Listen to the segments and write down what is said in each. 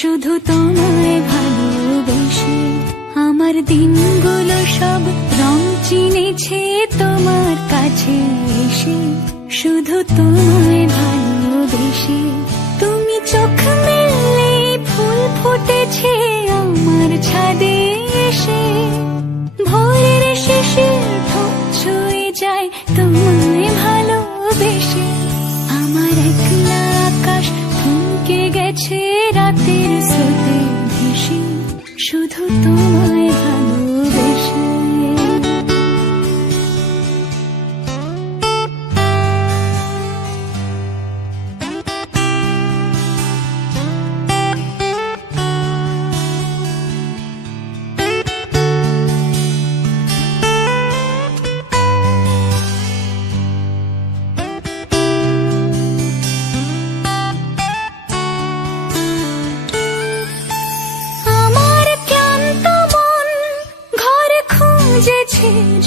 শুধু তোমায় ভালোবেসে। আমার দিনগুলো সব রং চিনেছে তোমার কাছে এসে, শুধু তোমায় ভালোবেসে। তুমি চোখ মেললে ফুল ফুটেছে আমার ছাদে এসে, ভোরের শিশির ঠোঁট ছুঁয়ে যায় তোমায় ভালোবেসে। আমার একলা আকাশ থমকে গেছে রাতের স্রোতে ভেসে, শুধু তোমায় ভালোবেসে।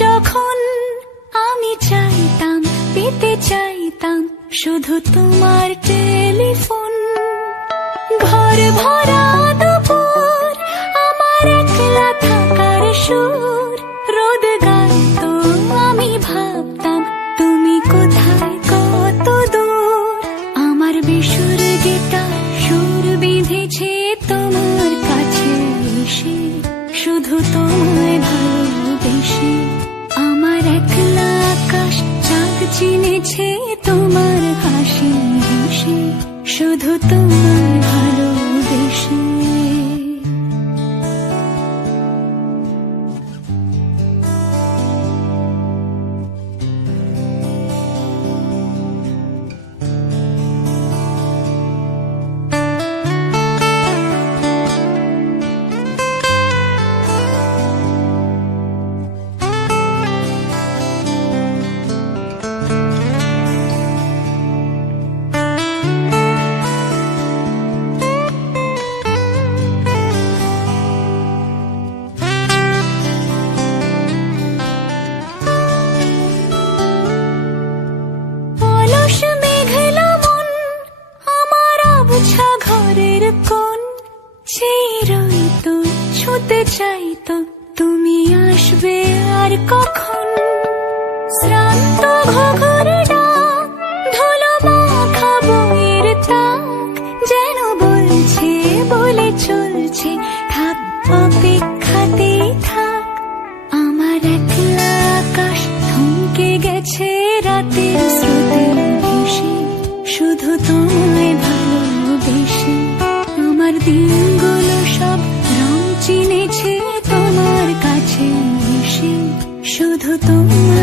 যখন আমি চাইতাম, পেতে চাইতাম শুধু তোমার টেলিফোন। ঘর ভরা দুপুর, আমার একলা থাকার সুর, রোদ গাইতো আমি ভাবতাম তুমি কোথায় কত দূর। আমার বেসুর গিটার সুর বিঁধেছে তোমার কাছে এসে, শুধু তোমায় ভালোবেসে। আমার একলা আকাশ চাঁদ চিনেছে তোমার হাসি হেসে, শুধু তোমায় ভালোবেসে। ঘরের কোণ চেয়ে রইতো, ছুঁতে চাইতো তুমি আসবে আর কখন। শ্রান্ত ঘুঘুর ডাক, ধুলো মাখা বইয়ের তাক, যেন বলছে বলে চলছে থাক অপেক্ষাতেই থাক। আমার একলা আকাশ থমকে গেছে রাতের স্রোতে ভেসে, শুধু তোমায় ভালোবেসে। আমার দিনগুলো সব রং চিনেছে তোমার কাছে এসে, শুধু তোমায়